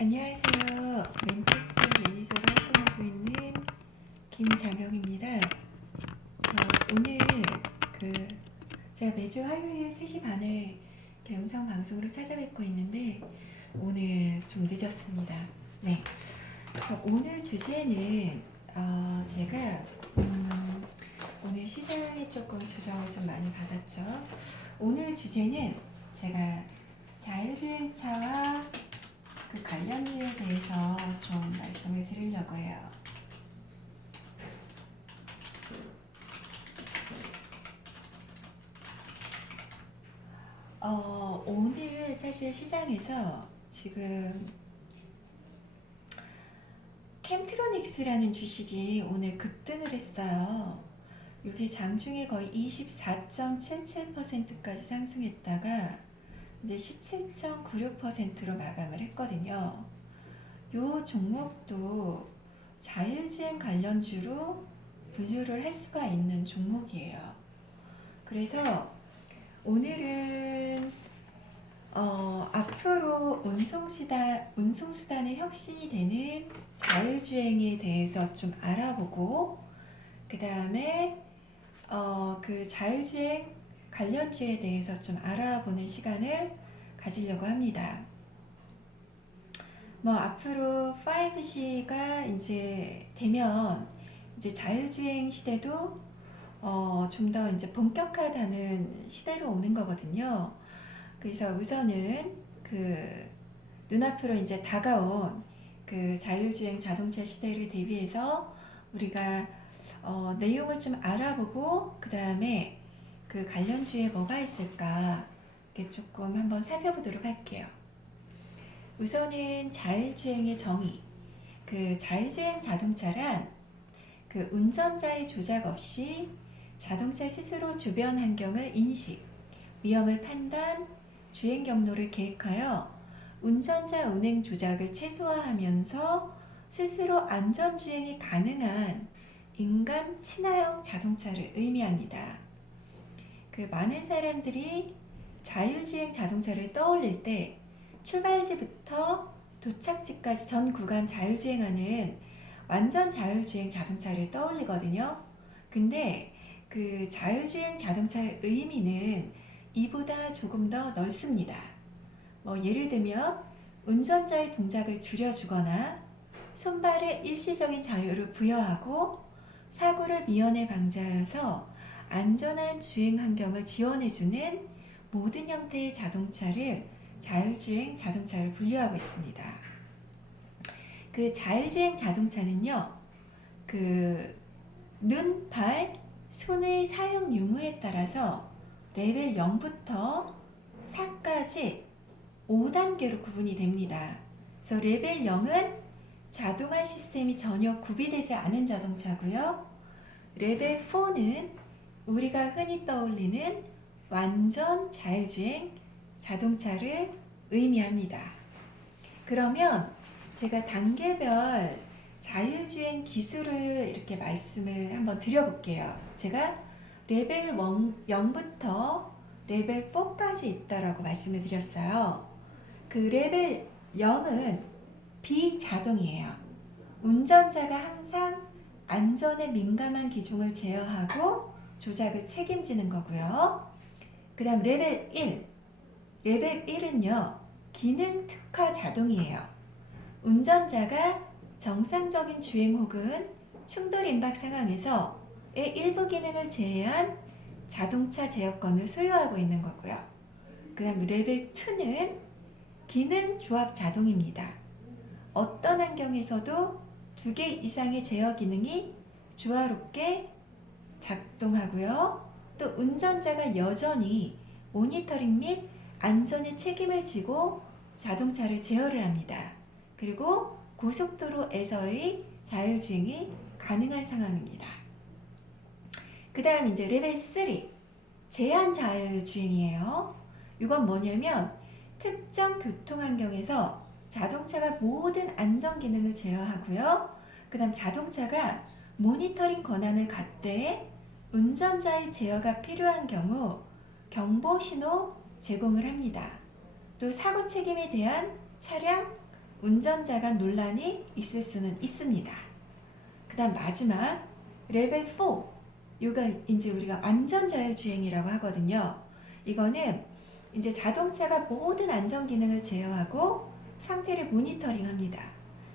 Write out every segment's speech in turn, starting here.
안녕하세요. 멘토스 매니저로 활동하고 있는 김장영입니다. 오늘 그 제가 매주 화요일 3시 반에 음성 방송으로 찾아뵙고 있는데 오늘 좀 늦었습니다. 네. 오늘 주제는 제가 오늘 시장이 조금 조정을 좀 많이 받았죠. 오늘 주제는 제가 자율주행차와 그 관련주에 대해서 좀 말씀을 드리려고 해요. 오늘 사실 시장에서 지금 캠트로닉스라는 주식이 오늘 급등을 했어요. 이게 장중에 거의 24.77%까지 상승했다가 이제 17.96%로 마감을 했거든요. 요 종목도 자율주행 관련주로 분류를 할 수가 있는 종목이에요. 그래서 오늘은 앞으로 운송수단의 혁신이 되는 자율주행에 대해서 좀 알아보고, 그 다음에 그 자율주행 관련주에 대해서 좀 알아보는 시간을 가지려고 합니다. 앞으로 5G가 이제 되면 이제 자율주행 시대도 좀 더 이제 본격화되는 시대로 오는 거거든요. 그래서 우선은 그 눈앞으로 이제 다가온 그 자율주행 자동차 시대를 대비해서 우리가 내용을 좀 알아보고 그 다음에 그 관련주에 뭐가 있을까 이렇게 조금 한번 살펴보도록 할게요. 우선은 자율주행의 정의. 그 자율주행 자동차란 그 운전자의 조작 없이 자동차 스스로 주변 환경을 인식, 위험을 판단, 주행 경로를 계획하여 운전자 운행 조작을 최소화하면서 스스로 안전주행이 가능한 인간 친화형 자동차를 의미합니다. 그 많은 사람들이 자율주행 자동차를 떠올릴 때 출발지부터 도착지까지 전 구간 자율주행하는 완전 자율주행 자동차를 떠올리거든요. 근데 그 자율주행 자동차의 의미는 이보다 조금 더 넓습니다. 예를 들면 운전자의 동작을 줄여주거나 손발에 일시적인 자유를 부여하고 사고를 미연에 방지하여서 안전한 주행 환경을 지원해주는 모든 형태의 자동차를 자율주행 자동차를 분류하고 있습니다. 그 자율주행 자동차는요, 그 눈, 발, 손의 사용 유무에 따라서 레벨 0부터 4까지 5단계로 구분이 됩니다. 그래서 레벨 0은 자동화 시스템이 전혀 구비되지 않은 자동차고요. 레벨 4는 우리가 흔히 떠올리는 완전 자율주행 자동차를 의미합니다. 그러면 제가 단계별 자율주행 기술을 이렇게 말씀을 한번 드려볼게요. 제가 레벨 0부터 레벨 4까지 있다라고 말씀을 드렸어요. 그 레벨 0은 비자동이에요. 운전자가 항상 안전에 민감한 기종을 제어하고 조작을 책임지는 거고요. 그 다음 레벨 1. 레벨 1은요, 기능 특화 자동이에요. 운전자가 정상적인 주행 혹은 충돌 임박 상황에서의 일부 기능을 제외한 자동차 제어권을 소유하고 있는 거고요. 그 다음 레벨 2는 기능 조합 자동입니다. 어떤 환경에서도 2개 이상의 제어 기능이 조화롭게 작동하고요. 또 운전자가 여전히 모니터링 및 안전의 책임을 지고 자동차를 제어를 합니다. 그리고 고속도로에서의 자율주행이 가능한 상황입니다. 그 다음 이제 레벨 3 제한 자율주행이에요. 이건 뭐냐면 특정 교통 환경에서 자동차가 모든 안전 기능을 제어하고요. 그 다음 자동차가 모니터링 권한을 갖되 운전자의 제어가 필요한 경우 경보 신호 제공을 합니다. 또 사고 책임에 대한 차량 운전자 간 논란이 있을 수는 있습니다. 그 다음 마지막 레벨 4, 이거 이제 우리가 안전자율주행이라고 하거든요. 이거는 이제 자동차가 모든 안전 기능을 제어하고 상태를 모니터링합니다.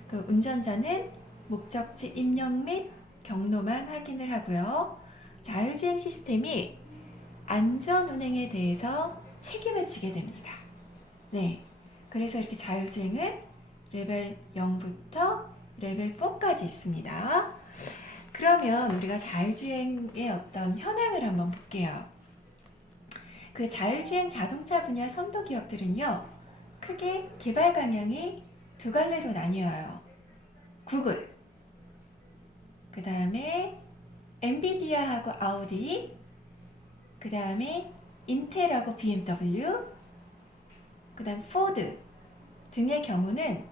그 운전자는 목적지 입력 및 경로만 확인을 하고요. 자율주행 시스템이 안전 운행에 대해서 책임을 지게 됩니다. 네, 그래서 이렇게 자율주행은 레벨 0부터 레벨 4까지 있습니다. 그러면 우리가 자율주행의 어떤 현황을 한번 볼게요. 그 자율주행 자동차 분야 선도 기업들은요, 크게 개발 방향이 두 갈래로 나뉘어요. 구글, 그 다음에 엔비디아하고 아우디, 그 다음에 인텔하고 BMW, 그 다음 포드 등의 경우는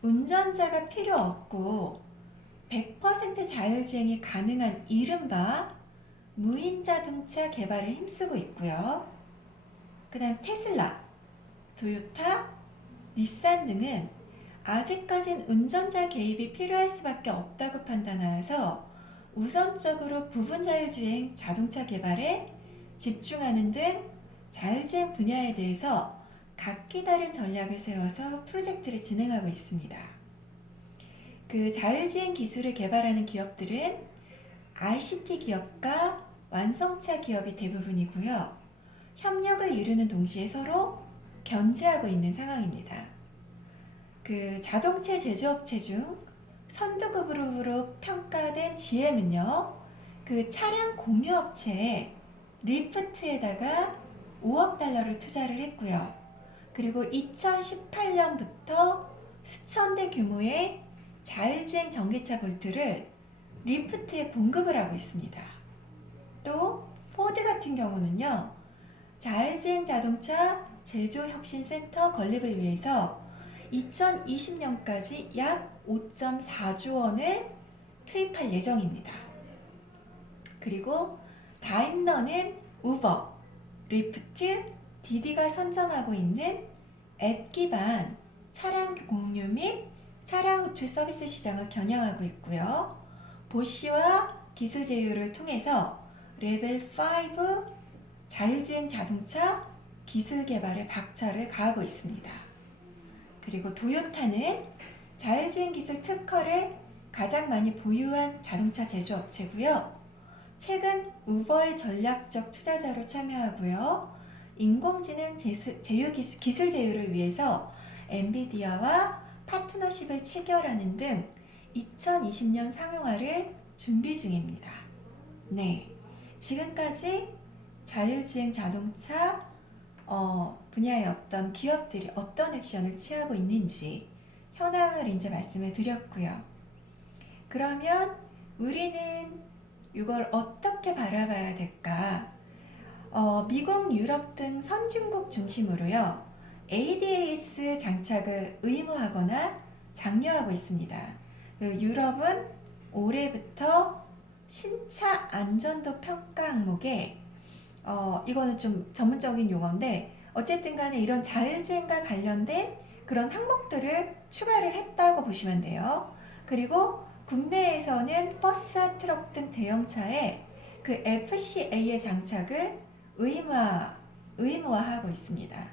운전자가 필요 없고 100% 자율주행이 가능한 이른바 무인 자동차 개발에 힘쓰고 있고요. 그 다음 테슬라, 토요타, 닛산 등은 아직까진 운전자 개입이 필요할 수밖에 없다고 판단하여서 우선적으로 부분 자율주행 자동차 개발에 집중하는 등 자율주행 분야에 대해서 각기 다른 전략을 세워서 프로젝트를 진행하고 있습니다. 그 자율주행 기술을 개발하는 기업들은 ICT 기업과 완성차 기업이 대부분이고요. 협력을 이루는 동시에 서로 견제하고 있는 상황입니다. 그 자동차 제조업체 중 선두그룹으로 평가된 GM은요, 그 차량 공유업체에 리프트에다가 5억 달러를 투자를 했고요. 그리고 2018년부터 수천 대 규모의 자율주행 전기차 볼트를 리프트에 공급을 하고 있습니다. 또 포드 같은 경우는요, 자율주행 자동차 제조혁신센터 건립을 위해서 2020년까지 약 5.4조 원을 투입할 예정입니다. 그리고 다임러는 우버, 리프트, 디디가 선점하고 있는 앱 기반 차량 공유 및 차량 호출 서비스 시장을 겨냥하고 있고요. 보쉬와 기술 제휴를 통해서 레벨 5 자율주행 자동차 기술 개발에 박차를 가하고 있습니다. 그리고 도요타는 자율주행 기술 특허를 가장 많이 보유한 자동차 제조업체고요. 최근 우버의 전략적 투자자로 참여하고요. 인공지능 기술 제휴를 위해서 엔비디아와 파트너십을 체결하는 등 2020년 상용화를 준비 중입니다. 네, 지금까지 자율주행 자동차 분야의 어떤 기업들이 어떤 액션을 취하고 있는지 현황을 이제 말씀을 드렸고요. 그러면 우리는 이걸 어떻게 바라봐야 될까? 미국, 유럽 등 선진국 중심으로요, ADAS 장착을 의무화하거나 장려하고 있습니다. 유럽은 올해부터 신차 안전도 평가 항목에 이거는 좀 전문적인 용어인데 어쨌든 간에 이런 자율주행과 관련된 그런 항목들을 추가를 했다고 보시면 돼요. 그리고 국내에서는 버스와 트럭 등 대형차에 그 FCA의 장착을 의무화하고 있습니다.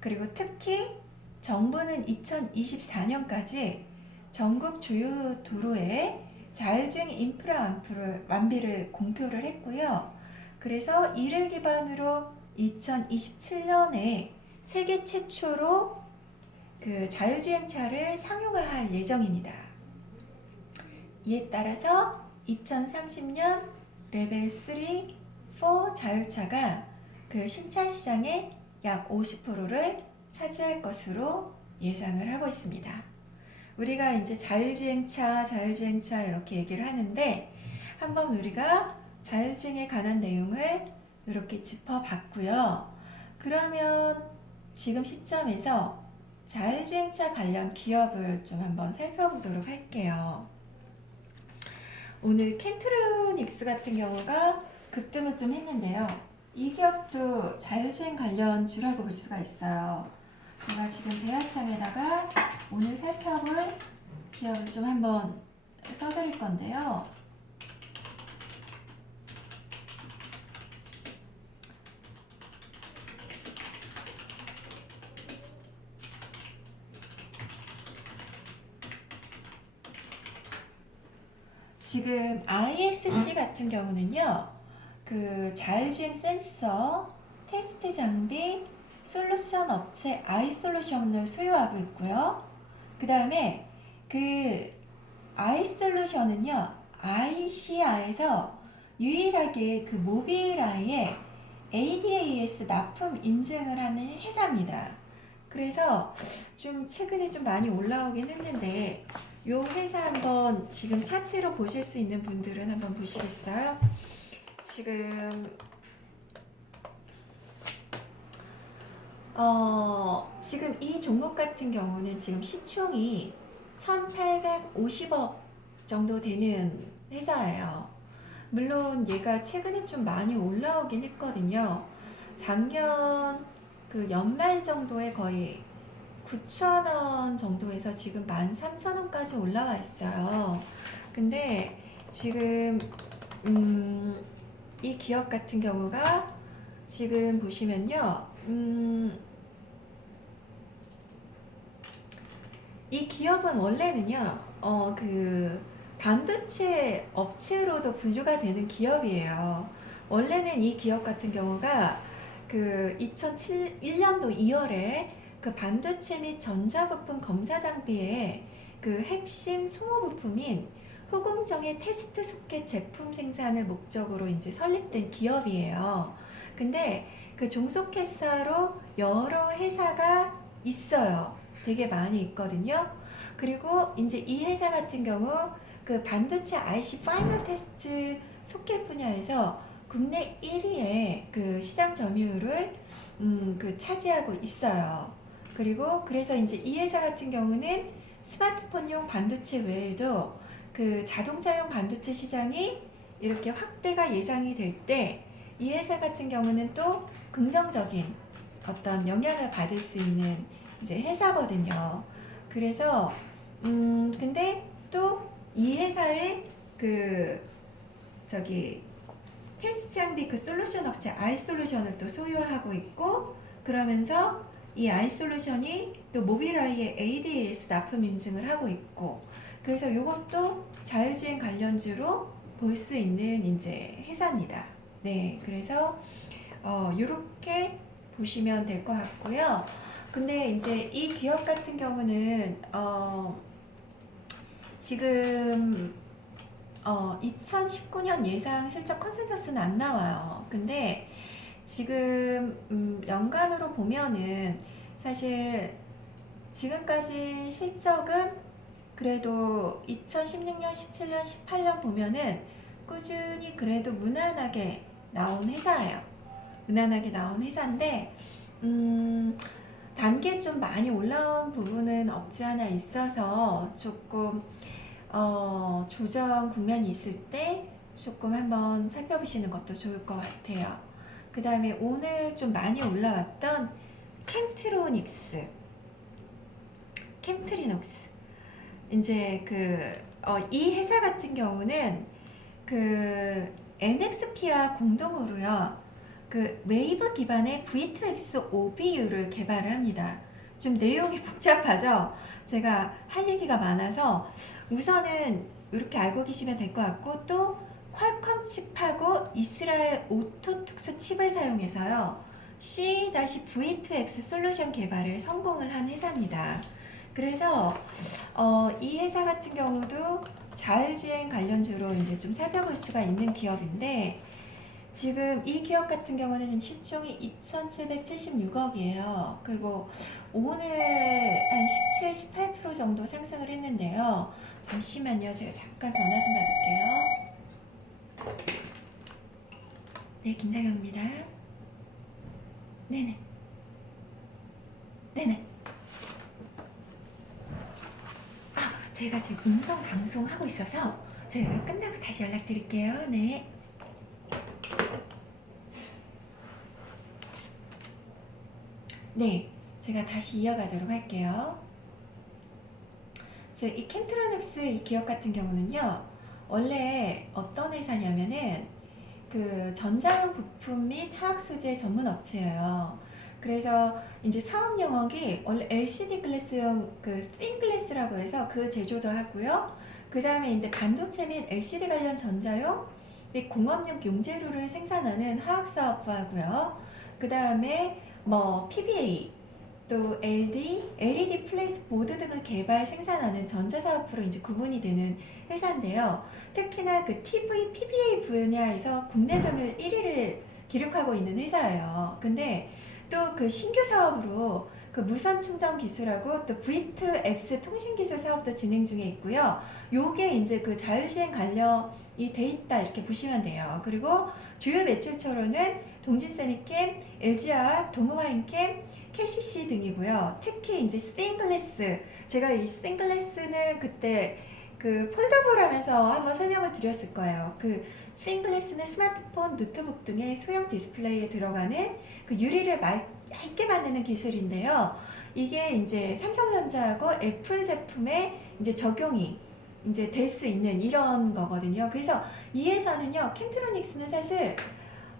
그리고 특히 정부는 2024년까지 전국 주요 도로에 자율주행 인프라 완비를 공표를 했고요. 그래서 이를 기반으로 2027년에 세계 최초로 그 자율주행차를 상용화할 예정입니다. 이에 따라서 2030년 레벨 3, 4 자율차가 그 신차 시장의 약 50%를 차지할 것으로 예상을 하고 있습니다. 우리가 이제 자율주행차 이렇게 얘기를 하는데 한번 우리가 자율주행에 관한 내용을 이렇게 짚어봤고요. 그러면 지금 시점에서 자율주행차 관련 기업을 좀 한번 살펴보도록 할게요. 오늘 켄트로닉스 같은 경우가 급등을 좀 했는데요. 이 기업도 자율주행 관련주라고 볼 수가 있어요. 제가 지금 대화창에다가 오늘 살펴볼 기업을 좀 한번 써드릴 건데요. 지금 ISC 같은 경우는요, 그 자율주행 센서, 테스트 장비, 솔루션 업체 아이솔루션을 소유하고 있고요. 그 다음에 그 아이솔루션은요, ICA에서 유일하게 그 모빌아이에 ADAS 납품 인증을 하는 회사입니다. 그래서 좀 최근에 좀 많이 올라오긴 했는데, 요 회사 한번 지금 차트로 보실 수 있는 분들은 한번 보시겠어요? 지금 이 종목 같은 경우는 지금 시총이 1850억 정도 되는 회사예요. 물론 얘가 최근에 좀 많이 올라오긴 했거든요. 작년 그 연말 정도에 거의 9,000원 정도에서 지금 13,000원까지 올라와 있어요. 근데 지금 이 기업 같은 경우가 지금 보시면요, 이 기업은 원래는요, 그 반도체 업체로도 분류가 되는 기업이에요. 원래는 이 기업 같은 경우가 그 2001년도 2월에 그 반도체 및 전자부품 검사 장비의 그 핵심 소모 부품인 후궁정의 테스트 소켓 제품 생산을 목적으로 이제 설립된 기업이에요. 근데 그 종속회사로 여러 회사가 있어요. 되게 많이 있거든요. 그리고 이제 이 회사 같은 경우 그 반도체 IC 파이널 테스트 소켓 분야에서 국내 1위의 그 시장 점유율을 그 차지하고 있어요. 그리고 그래서 이제 이 회사 같은 경우는 스마트폰용 반도체 외에도 그 자동차용 반도체 시장이 이렇게 확대가 예상이 될 때 이 회사 같은 경우는 또 긍정적인 어떤 영향을 받을 수 있는 이제 회사거든요. 그래서 근데 또 이 회사의 그 저기 테스트 장비 그 솔루션 업체 아이솔루션을 또 소유하고 있고, 그러면서 이 아이솔루션이 또 모빌아이의 ADAS 납품 인증을 하고 있고, 그래서 이것도 자율주행 관련주로 볼 수 있는 이제 회사입니다. 네, 그래서 요렇게 보시면 될 것 같고요. 근데 이제 이 기업 같은 경우는 지금 2019년 예상 실적 컨센서스는 안 나와요. 근데 지금 연간으로 보면은 사실 지금까지 실적은 그래도 2016년, 17년, 18년 보면은 꾸준히 그래도 무난하게 나온 회사예요. 무난하게 나온 회사인데 단계 좀 많이 올라온 부분은 없지 않아 있어서 조금 조정 국면이 있을 때 조금 한번 살펴보시는 것도 좋을 것 같아요. 그 다음에 오늘 좀 많이 올라왔던 캠트리녹스 이제 이 회사 같은 경우는 그 NXP와 공동으로요, 그 웨이브 기반의 V2X OBU를 개발을 합니다. 좀 내용이 복잡하죠? 제가 할 얘기가 많아서 우선은 이렇게 알고 계시면 될 것 같고, 또 퀄컴 칩하고 이스라엘 오토 특수 칩을 사용해서요, C-V2X 솔루션 개발을 성공을 한 회사입니다. 그래서 이 회사 같은 경우도 자율주행 관련주로 이제 좀 살펴볼 수가 있는 기업인데, 지금 이 기업 같은 경우는 지금 시총이 2,776억이에요. 그리고 오늘 한 17, 18% 정도 상승을 했는데요. 잠시만요. 제가 잠깐 전화 좀 받을게요. 네, 김장영입니다. 네네. 네네. 제가 지금 음성 방송하고 있어서 제가 끝나고 다시 연락드릴게요. 네. 네. 제가 다시 이어가도록 할게요. 이 캠트로닉스 이 기업 같은 경우는요, 원래 어떤 회사냐면은 그 전자용 부품 및 화학 소재 전문 업체예요. 그래서 이제 사업 영역이 원래 LCD 글래스용 그 씬 글래스라고 해서 그 제조도 하고요. 그 다음에 이제 반도체 및 LCD 관련 전자용 및 공업용 용재료를 생산하는 화학 사업부 하고요. 그 다음에 뭐 PBA 또 LED 플레이트 보드 등을 개발 생산하는 전자사업부로 이제 구분이 되는 회사인데요. 특히나 그 TV, PBA 분야에서 국내 점유율 1위를 기록하고 있는 회사예요. 근데 또 그 신규 사업으로 그 무선 충전 기술하고 또 V2X 통신 기술 사업도 진행 중에 있고요. 요게 이제 그 자율주행 관련이 돼 있다 이렇게 보시면 돼요. 그리고 주요 매출처로는 동진세미캠, LG화학, 동호화인캠, KCC 등이고요. 특히 이제 스테인글래스, 제가 이 스테인글래스는 그때 그 폴더블 하면서 한번 설명을 드렸을 거예요. 그 스테인글래스는 스마트폰, 노트북 등의 소형 디스플레이에 들어가는 그 유리를 얇게 만드는 기술인데요. 이게 이제 삼성전자하고 애플 제품에 이제 적용이 이제 될 수 있는 이런 거거든요. 그래서 이 회사는요, 캠트로닉스는 사실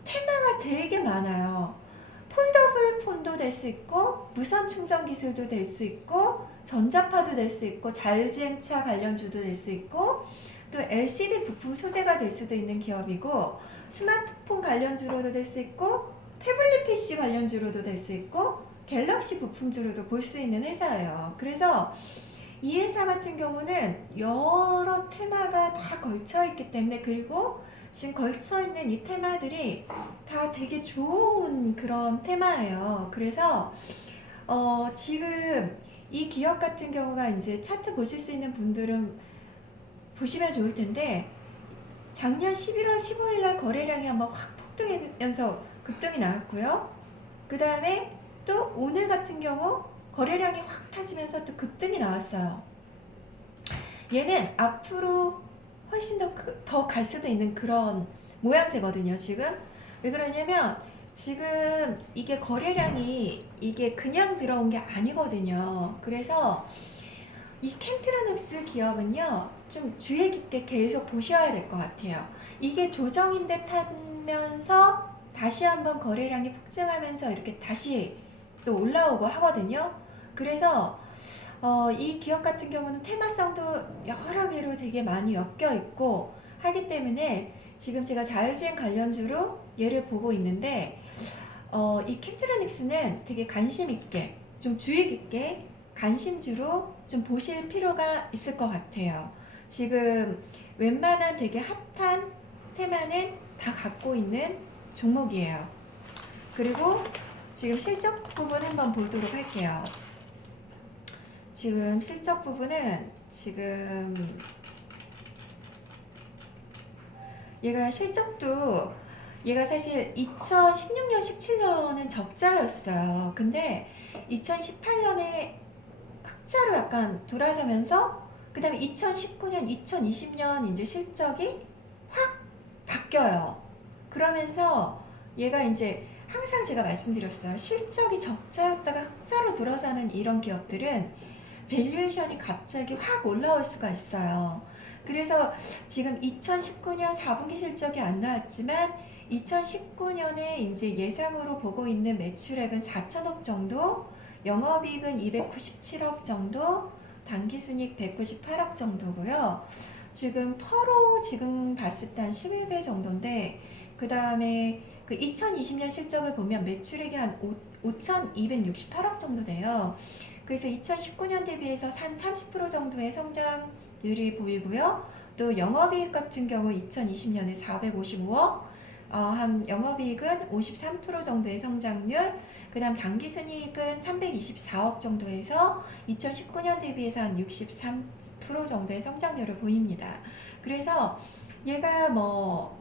테마가 되게 많아요. 폴더블 폰도 될 수 있고, 무선 충전 기술도 될 수 있고, 전자파도 될 수 있고, 자율주행차 관련주도 될 수 있고, 또 LCD 부품 소재가 될 수도 있는 기업이고, 스마트폰 관련주로도 될 수 있고, 태블릿 PC 관련주로도 될 수 있고, 갤럭시 부품주로도 볼 수 있는 회사예요. 그래서 이 회사 같은 경우는 여러 테마가 다 걸쳐 있기 때문에, 그리고 지금 걸쳐 있는 이 테마들이 다 되게 좋은 그런 테마예요. 그래서 지금 이 기업 같은 경우가 이제 차트 보실 수 있는 분들은 보시면 좋을 텐데, 작년 11월 15일 날 거래량이 한번 확 폭등하면서 급등이 나왔고요. 그 다음에 또 오늘 같은 경우 거래량이 확 타지면서 또 급등이 나왔어요. 얘는 앞으로 훨씬 더 갈 수도 있는 그런 모양새거든요, 지금. 왜 그러냐면, 지금 이게 거래량이 이게 그냥 들어온 게 아니거든요. 그래서 이 캠트로닉스 기업은요, 좀 주의 깊게 계속 보셔야 될 것 같아요. 이게 조정인 듯 하면서 다시 한번 거래량이 폭증하면서 이렇게 다시 또 올라오고 하거든요. 그래서 이 기업 같은 경우는 테마성도 여러 개로 되게 많이 엮여 있고 하기 때문에 지금 제가 자율주행 관련주로 얘를 보고 있는데, 이 캠트로닉스는 되게 관심 있게, 좀 주의 깊게 관심주로 좀 보실 필요가 있을 것 같아요. 지금 웬만한 되게 핫한 테마는 다 갖고 있는 종목이에요. 그리고 지금 실적 부분 한번 보도록 할게요. 지금 실적 부분은 지금 얘가 실적도 얘가 사실 2016년, 17년은 적자였어요. 근데 2018년에 흑자로 약간 돌아서면서 그 다음에 2019년, 2020년 이제 실적이 확 바뀌어요. 그러면서 얘가 이제 항상 제가 말씀드렸어요. 실적이 적자였다가 흑자로 돌아서는 이런 기업들은 밸류에이션이 갑자기 확 올라올 수가 있어요. 그래서 지금 2019년 4분기 실적이 안 나왔지만 2019년에 이제 예상으로 보고 있는 매출액은 4천억 정도, 영업이익은 297억 정도, 당기순이익 198억 정도고요. 지금 퍼로 지금 봤을 때 한 11배 정도인데, 그 다음에 그 2020년 실적을 보면 매출액이 한 5,268억 정도 돼요. 그래서 2019년 대비해서 한 30% 정도의 성장률이 보이고요. 또 영업이익 같은 경우 2020년에 455억, 한 영업이익은 53% 정도의 성장률, 그 다음 당기순이익은 324억 정도에서 2019년 대비해서 한 63% 정도의 성장률을 보입니다. 그래서 얘가 뭐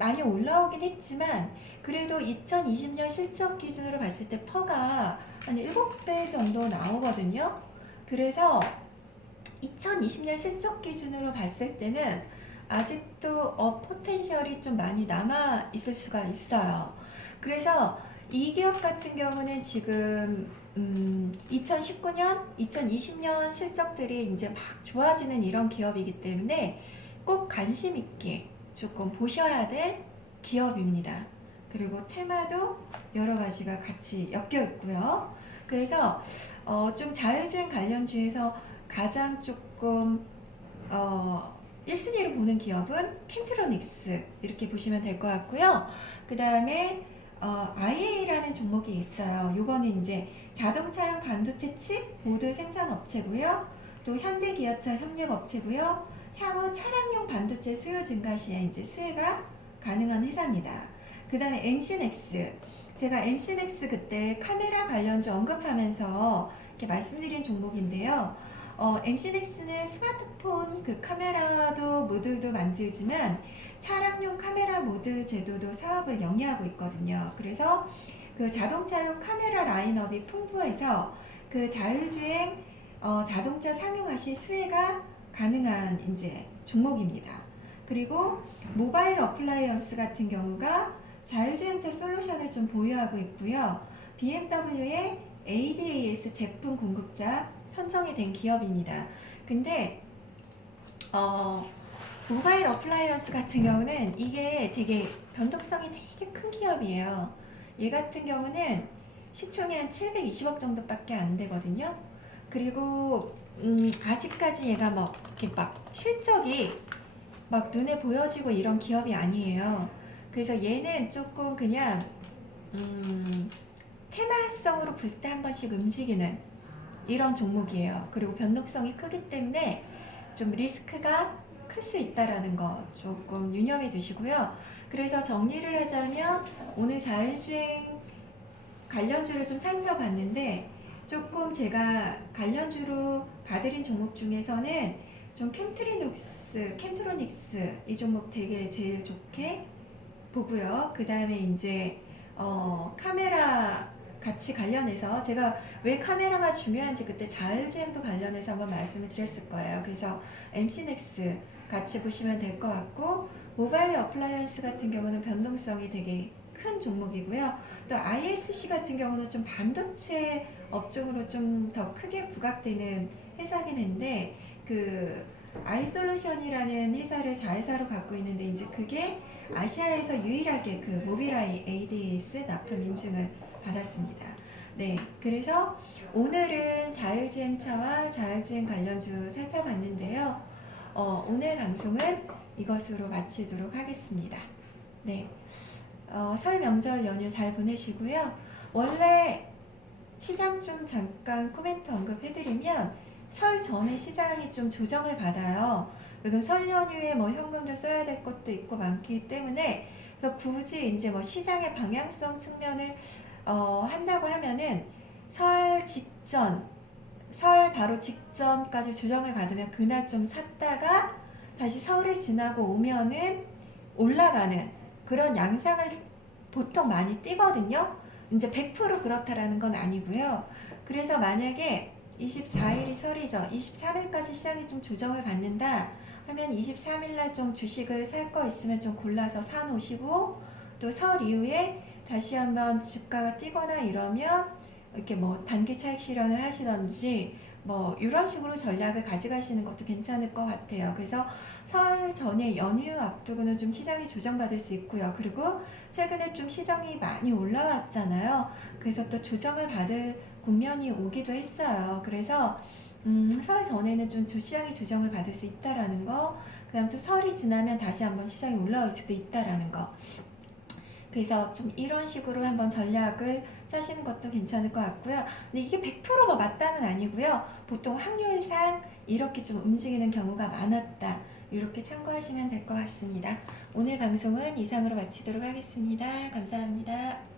많이 올라오긴 했지만 그래도 2020년 실적 기준으로 봤을 때 퍼가 한 7배 정도 나오거든요. 그래서 2020년 실적 기준으로 봤을 때는 아직도 포텐셜이 좀 많이 남아 있을 수가 있어요. 그래서 이 기업 같은 경우는 지금 2019년, 2020년 실적들이 이제 막 좋아지는 이런 기업이기 때문에 꼭 관심 있게 조금 보셔야 될 기업입니다. 그리고 테마도 여러 가지가 같이 엮여 있고요. 그래서 좀 자율주행 관련주에서 가장 조금 1순위로 보는 기업은 캠트로닉스 이렇게 보시면 될 것 같고요. 그 다음에 IA라는 종목이 있어요. 요거는 이제 자동차용 반도체 칩 모듈 생산 업체고요. 또 현대 기아차 협력 업체고요. 향후 차량용 반도체 수요 증가 시에 이제 수혜가 가능한 회사입니다. 그 다음에 MC넥스. 제가 MC넥스 그때 카메라 관련주 언급하면서 이렇게 말씀드린 종목인데요. MC넥스는 스마트폰 그 카메라도 모듈도 만들지만 차량용 카메라 모듈 제도도 사업을 영위하고 있거든요. 그래서 그 자동차용 카메라 라인업이 풍부해서 그 자율주행 자동차 상용화시 수혜가 가능한 이제 종목입니다. 그리고 모바일 어플라이언스 같은 경우가 자율주행차 솔루션을 좀 보유하고 있고요. BMW의 ADAS 제품 공급자 선정이 된 기업입니다. 근데 모바일 어플라이언스 같은 경우는 이게 되게 변동성이 되게 큰 기업이에요. 얘 같은 경우는 시총이 한 720억 정도밖에 안 되거든요. 그리고 아직까지 얘가 막 이렇게 막 실적이 막 눈에 보여지고 이런 기업이 아니에요. 그래서 얘는 조금 그냥 테마성으로 불 때 한 번씩 움직이는 이런 종목이에요. 그리고 변동성이 크기 때문에 좀 리스크가 클 수 있다라는 거 조금 유념해 두시고요. 그래서 정리를 하자면 오늘 자율주행 관련주를 좀 살펴봤는데 조금 제가 관련주로 봐드린 종목 중에서는 좀 캠트로닉스 이 종목 되게 제일 좋게 보고요. 그 다음에 이제 카메라 같이 관련해서 제가 왜 카메라가 중요한지 그때 자율주행도 관련해서 한번 말씀을 드렸을 거예요. 그래서 MC넥스 같이 보시면 될 것 같고 모바일 어플라이언스 같은 경우는 변동성이 되게 큰 종목이고요. 또 ISC 같은 경우는 좀 반도체 업종으로 좀 더 크게 부각되는 회사긴 한데 그 아이솔루션이라는 회사를 자회사로 갖고 있는데 이제 그게 아시아에서 유일하게 그 모빌아이 ADAS 납품 인증을 받았습니다. 네, 그래서 오늘은 자율주행차와 자율주행 관련주 살펴봤는데요. 오늘 방송은 이것으로 마치도록 하겠습니다. 네, 설 명절 연휴 잘 보내시고요. 원래 시장 좀 잠깐 코멘트 언급해드리면 설 전에 시장이 좀 조정을 받아요. 그리고 설 연휴에 뭐 현금도 써야 될 것도 있고 많기 때문에 그래서 굳이 이제 뭐 시장의 방향성 측면을 한다고 하면은 설 직전, 설 바로 직전까지 조정을 받으면 그날 좀 샀다가 다시 설을 지나고 오면은 올라가는 그런 양상을 보통 많이 띠거든요. 이제 100% 그렇다라는 건 아니고요. 그래서 만약에 24일이 설이죠. 23일까지 시장이 좀 조정을 받는다 하면 23일날 좀 주식을 살 거 있으면 좀 골라서 사 놓으시고 또 설 이후에 다시 한번 주가가 뛰거나 이러면 이렇게 뭐 단기 차익 실현을 하시던지 뭐 이런 식으로 전략을 가져가시는 것도 괜찮을 것 같아요. 그래서 설 전에 연휴 앞두고는 좀 시장이 조정받을 수 있고요. 그리고 최근에 좀 시장이 많이 올라왔잖아요. 그래서 또 조정을 받을 국면이 오기도 했어요. 그래서 설 전에는 좀 시장이 조정을 받을 수 있다라는 거, 그다음 좀 설이 지나면 다시 한번 시장이 올라올 수도 있다라는 거. 그래서 좀 이런 식으로 한번 전략을 짜시는 것도 괜찮을 것 같고요. 근데 이게 100%뭐 맞다는 아니고요. 보통 확률상 이렇게 좀 움직이는 경우가 많았다. 이렇게 참고하시면 될 것 같습니다. 오늘 방송은 이상으로 마치도록 하겠습니다. 감사합니다.